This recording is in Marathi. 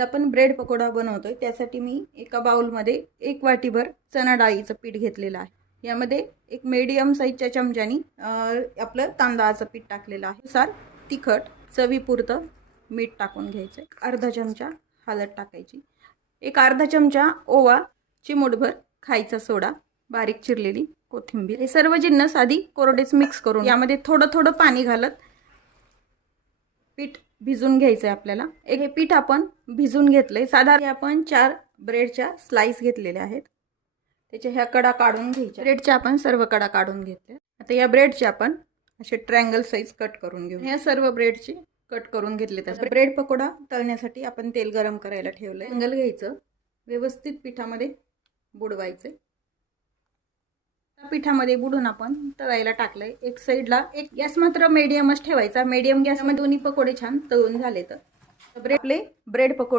आपण ब्रेड पकोडा बनवतोय त्यासाठी मी एका बाउलमध्ये 1 वाटीभर चणा डाळीचं पीठ घेतलेलं आहे। यामध्ये एक मीडियम साईजच्या चमच्यानी आपलं तांदळाचं पीठ टाकलेलं आहे। नुसार तिखट, चवीपुरतं मीठ टाकून घ्यायचं। अर्धा चमचा हळद टाकायची, एक अर्धा चमचा ओवा, चिमूटभर खायचा सोडा, बारीक चिरलेली कोथिंबीर। हे सर्व जिन्नस आधी कोरडेच मिक्स करून यामध्ये थोडं थोडं पाणी घालत पीठ भिजून घ्यायचं आहे आपल्याला। हे पीठ आपण भिजून घेतलंय। साधारण आपण 4 ब्रेडच्या स्लाइस घेतलेल्या आहेत, त्याच्या ह्या कडा काढून घ्यायच्या। ब्रेडच्या आपण सर्व कडा काढून घेतल्या। आता या ब्रेडचे आपण असे ट्रायंगल साइज कट करून घेऊ। या सर्व ब्रेडचे कट करून घेतले। तर ब्रेड पकोडा तळण्यासाठी आपण तेल गरम करायला ठेवलंय। ट्रायंगल घ्यायचं, व्यवस्थित पिठामध्ये बुडवायचे। पिठामध्ये बुडून आपण तळायला टाकलंय। एक साइडला एक गॅस मात्र मीडियमच ठेवायचा। मीडियम गॅसमध्ये दोन्ही पकोडे छान तळून झाले तर आपले ब्रेड पकोडे